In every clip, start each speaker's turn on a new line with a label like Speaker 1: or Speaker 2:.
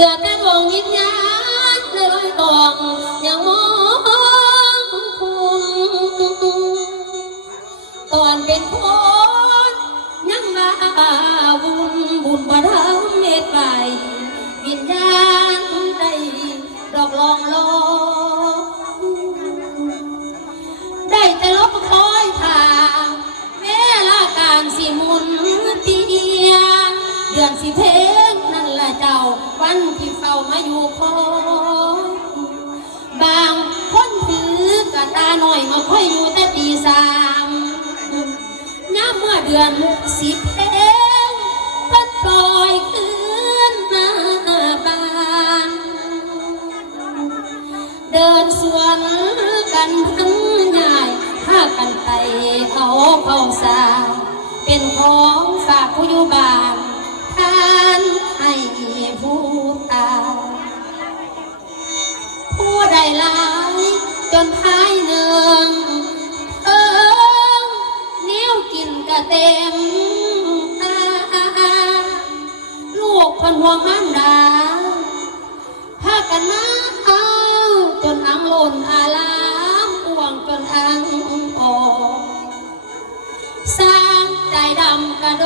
Speaker 1: เลือแต่ดวงวิญญาณในลอยกองยังมองคุมตอนเป็นคนยังมาบุญบุญบารมีเมตไกวิญญาณใดดอกลองลอได้แต่ลบคอยทางแม่ละการสิมุนเตียเดือนสิเพ หน่อยมาค่อยอยู่แต่ตีสามน้าเมื่อเดือนสิบเอ็มก็ปล่อยคืนมาบาน เดินสวนกันทั้งง่ายพากันไปเอาเข้าสาเป็นของฝากผู้อยู่บ้าน วงห้ามดาพากันมาเอาจนอังหล่นอาลามอ่วงจนอังออกสร้างใจดำกระโด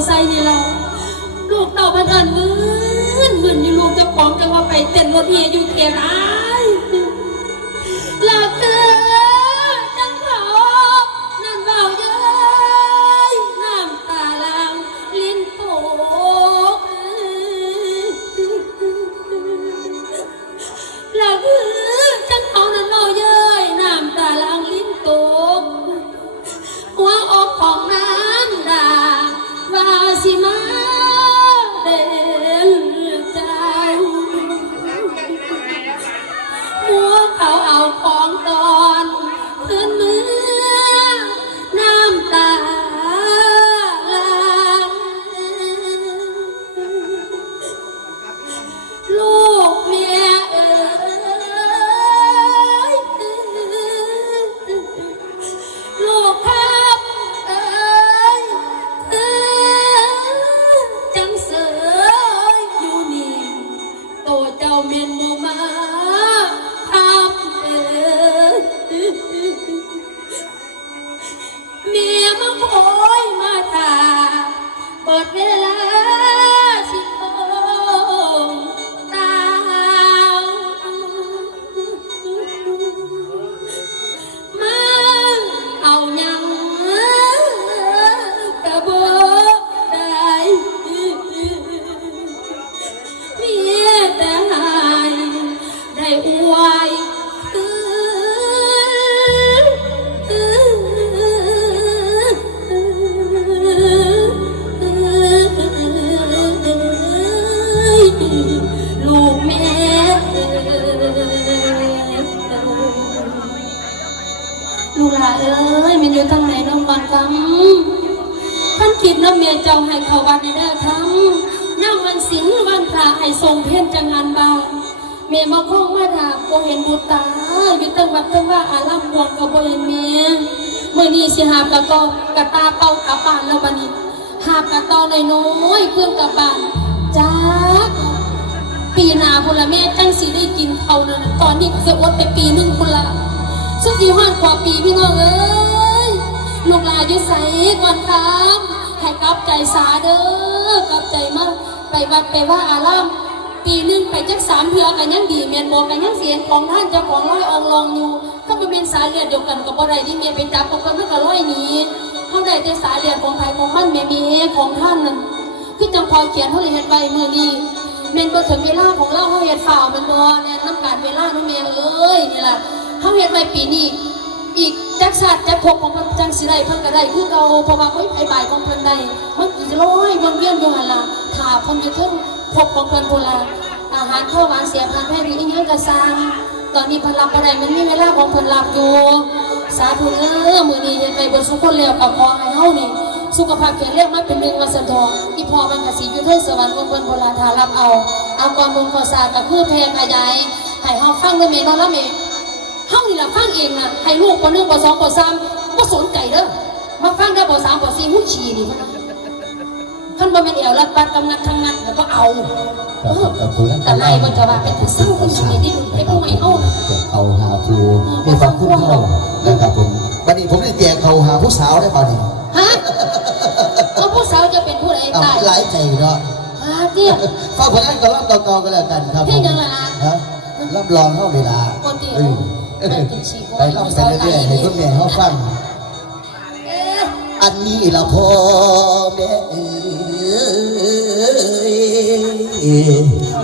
Speaker 1: cosa y เจ้าให้เขาวัดในเด้อคำย่ำวันศิลวันพระให้ทรงเพียรจังงานบาเมียมาพ้องมาดาบบ่เห็นบุตรตาอยู่ตั้งวัดตั้งว่าอารามบวงก็บ่เห็นเมียเมื่อนี้สิหาบแล้วก็กระตาเป่ากลับบ้านแล้วบัดนี้หาบกระตอในน้อยเครื่องกลับบ้านจ้าปีนาพุ่นละแม่จังสีได้กินเขานั่นน่ะตอนนี้จะอดไปปีหนึงพุ่นละสุดที่ห้อนกว่าปีพี่น้องเอ้ยลูกลาอยู่ใสก่อนครับ ให้กลับใจสาเด้อกลับใจมากไปวัดไปว่าอารามปีหนึ่งไปจักสามเทือกันยังดีเมียนบอกกันยังเสียงของท่านเจ้าของร้อยองลองอยู่ก็มาเป็นสายเลือดเดียวกันกับบ่ได้ที่เมียไปจับของกันมันก็ร้อยนี้เขาได้แต่สายเลือดของไผของมันแม่มีของท่านนั่นคือจังพอเขียนเขาเลยเฮ็ดไว้มือนี้เมียนบ่ถึงเวลาของเราเขาเฮ็ดฝ่าวมันบ่เนี่ยน้ำการเวลาเนาะแม่เอ้ยนี่แหละเขาเฮ็ดไว้ปีนี้อีก จักชาติจักภพของเพิ่นจังสิได้เพิ่นก็ได้คือเก่าเพราะว่าเฮ้ยไอ้บ่ายของเพิ่นได้มันอีกร้อยวนเวียนอยู่หั่นล่ะถ้าเพิ่นอยู่ถึงภพของเพิ่นพุ่นล่ะอาหารข้าวหวานเสียพันแพ้ดีอีหยังก็สร้างตอนนี้เพิ่นรับบ่ได้มันมีเวลาของเพิ่นรับอยู่สาธุเด้อมื้อนี้เฮ็ดไปเบ่สุขคนแล้วก็ขอให้เฮานี่สุขภาพแข็งแรงมาเป็นหนึ่งวันสันทองอีพอมันกสิอยู่เทิงสวรรค์บนเพิ่นโบราณทารับเอาเอาความบุญขอสากับพืชแพรขยายให้เฮาฟังด้วยเมนอนละเม เฮานี่ล่ะฟังเองน่ะให้ลูกปหนึ่งปสองปสามบ่สนใจเด้อมาฟังได้ปสามปสี่หูฉี่นี่ท่านบ่แม่นแอวรัดปัดกำนัดทั้งนั้นแล้วก็เอาเออแต่ไล่มันจะว่าเป็นผู้เศร้าผู้หญิงนี่ที่ดูให้ผู้ใหม่เฮาน่ะ
Speaker 2: เอาหาครูมีความคุ้นเข้านะครับผมวันนี้ผมได้แจกเขาหาผู้สาวได้เปล่าเนี่ย
Speaker 1: ฮะเอาผู้สาวจะเป็นผู้ใด
Speaker 2: เอา
Speaker 1: ตาย
Speaker 2: หลายใจเนาะ
Speaker 1: ฮะเตี้ย
Speaker 2: ฟังผลงานก็รับต่อๆกันแล้วกันครับ
Speaker 1: เพลงยังไงล่ะ
Speaker 2: ฮะรับรองเข้าเวลา
Speaker 1: คนเดียว
Speaker 2: เออ
Speaker 1: แม่กินฉีก
Speaker 2: ไปรับไปเรื่อยๆให้คุณแม่เขาฟัง
Speaker 1: อั
Speaker 2: นนี้ละพ่อแม่เอ้ย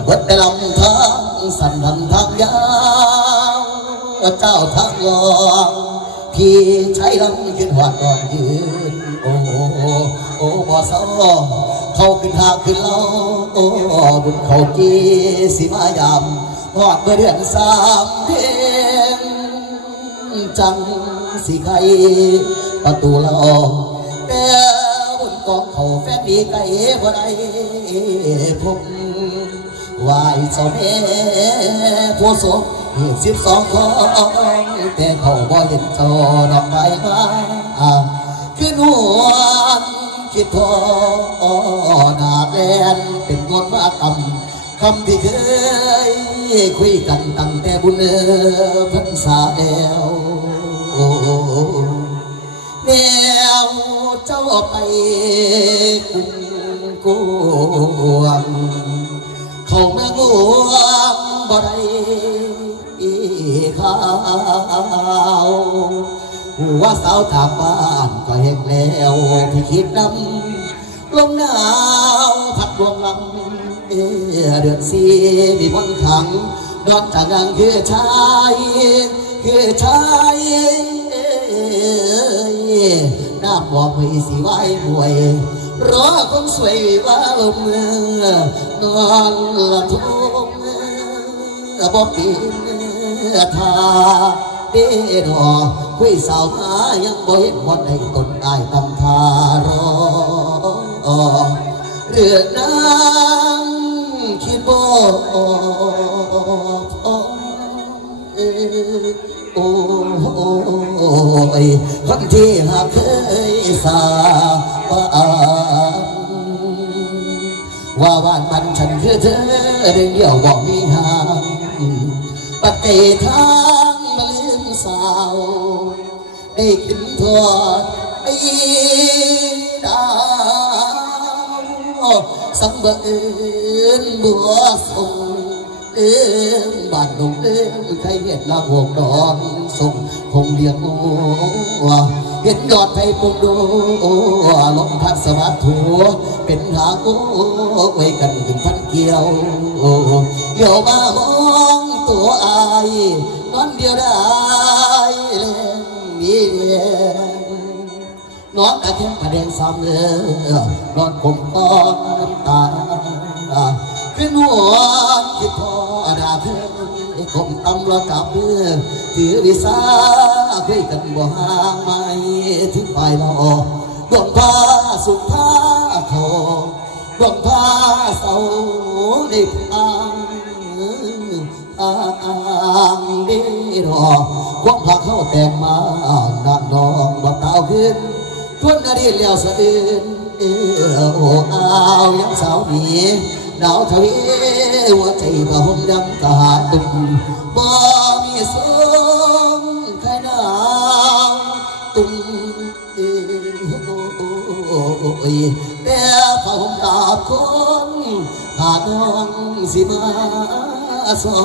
Speaker 2: วัดลำทางสันลำทางยาวเจ้าทางรองพี่ใช้ลำขึ้นหอดดอกยืนโอ้โอ้โอ้บ่ซ้อเขาขึ้นหาขึ้นเล่าโอ้บุญเขาจีสิมายามหอดเมื่อเดือนสามเพลง จังสิใครประตูละออแต่บนกองเขาแฟนดีไกลบ่ได้ผมไหวเจ้าแม่ผู้สมเหตุสิบสองของแต่เขาบ่เห็นเจ้าดอกไม้มาขึ้นหัวคิดพอนาดแลนเป็นงนมากำคำที่เคยคุยกันตั้งแต่บุญเอ่อพรรษาแล้ว แนวเจ้าไปกุมกวงเขาเมื่องวงบ่ได้ข้าวหัวสาวถามบ้านก็เห็นแล้วที่คิดนำลมหนาวพัดลวงลำเอเดือนสีมีมนขังนอนจากงังคือชาย คือชายน้ำบอกไม่สิไหวห่วยรอคนสวยว่าลมเมือนอนละทุ่งบอกปีนทาเดดอคุยสาวมายังบ่เห็นหมดให้ตนได้ตำทารอเรือน้ำคิดบ่ ยคนที่หากเคยสาบานว่าบ้านมันฉันคือเธอเรื่องเดียวบอกมีหางปัดเตะทางมาลืมสาวได้ขึ้นทอดไอ้ดาวสังเบินบัวส่งเอื้อบ้านดงเอื้อใครเห็นละหวงดอนส่ง งเรียวเห็นยอดไทยปุ่มดูลมพัดสวัสดถัวเป็นหากูไว้กันขึ้นพันเกี่ยวเดี๋ยวมามองตัวอายนอนเดียวได้เล่นมีเดียนอนตะเคียนประเด็นซ้ำเลยนอนคมตอนน้ำตาขึ้นหัว พอดาเธอคมตำละกับเมื่อถือวิสาเคยกันบ่ห่างไม่ถึงปลายนอดวงพาสุดท้าทองดวงพาเสาได้พังอ่างเด้รอความพักเข้าแต่งมาดานดองบ่เต้าขึ้นทวนอดีตแล้วสะอื่นเออโอ้อาวยังสาวนี้ ดาวทวีหัวใจกระหมดังกะหาตุ่มบ่มีสงใครดาวตุ่มเออยแต่ผ้าห่มดาบคนหากน้องสิมาซอ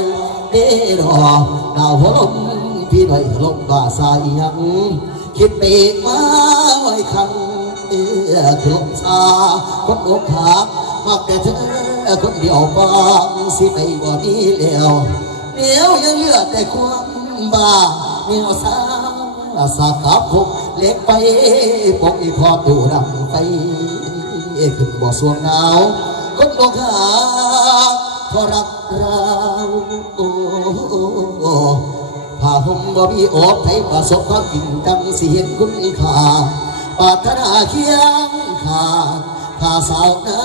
Speaker 2: ยเด้รอดาวหัวลมพี่หน่อยลมบ่าสายยังคิดไปมาไว้คำเอื้อคลบชาคนอกหัก มักแต่เธอคนเดียวบางสิไปบ่มีแล้วเดี๋ยวยังเหลือแต่ความบ้าเมียวสาสากับพกเล็กไปปกอีพอตูดำไปขึ้นบ่อสวงหนาวคนอกหักเพราะรักเราโอ้ผ้าห่มบ่มีอกให้ประสบความจริงจังสิเห็นคุณค่าปรารถนาเคียงข้าง ผ้าสาวนา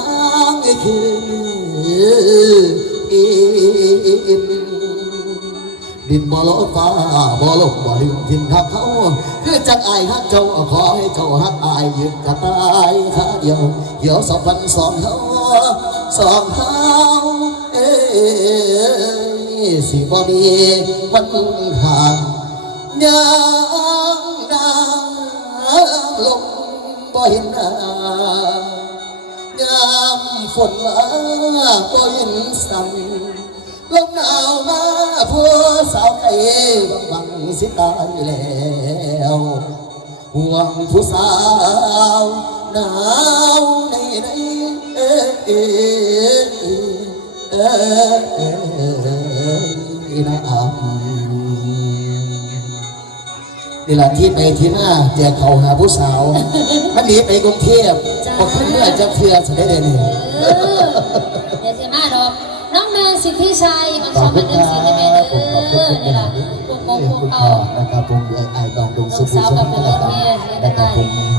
Speaker 2: งคืออินดินบ่ลดฟ้าบ่ลงบ่ลืมทิมทักเขา คือจังอายฮักเจ้าขอให้เจ้าฮักอายยืนกระตายขาเดียวเหี่ยวสองพันสองเฮาสองเฮาเอ้สิบ่มีวันห่างยังนางลงบ่เห็นหน้า ยามฝนมาบ่เห็นสั่งลมหนาวมาผู้สาวไก่บังบังสิตายแล้วห่วงผู้สาวหนาวในในเอ้ยเอ้ยเอ้ยเอ้ยนะอ่ำนี่แหละที่ไปที่หน้าแจกเขาหาผู้สาวมันหนีไปกรุงเทพ พอขึ้นเมื่อจะเทือสุดได้เลยนี่
Speaker 1: เออเดี๋ยวสิมาดอกน้องแมนสิทธิชัยมัน
Speaker 2: ข
Speaker 1: ส
Speaker 2: อ
Speaker 1: อบ
Speaker 2: คุ
Speaker 1: มัน
Speaker 2: ณ
Speaker 1: เรื่อง
Speaker 2: ค
Speaker 1: สิ
Speaker 2: รั
Speaker 1: ทธิแม่
Speaker 2: บ
Speaker 1: เด้
Speaker 2: ผมขอบคุณ
Speaker 1: อ
Speaker 2: คุณ
Speaker 1: นี่
Speaker 2: แม่
Speaker 1: ล่ะ
Speaker 2: นี่
Speaker 1: พวกโก
Speaker 2: ขอบ
Speaker 1: พวก
Speaker 2: คุณ
Speaker 1: เอา
Speaker 2: พ่อนะครับผมไอ้ดองดงสุ
Speaker 1: ลูก
Speaker 2: ภู
Speaker 1: สาว
Speaker 2: สุ
Speaker 1: กับ
Speaker 2: น
Speaker 1: เป็น
Speaker 2: นะครับ
Speaker 1: แม่
Speaker 2: นะ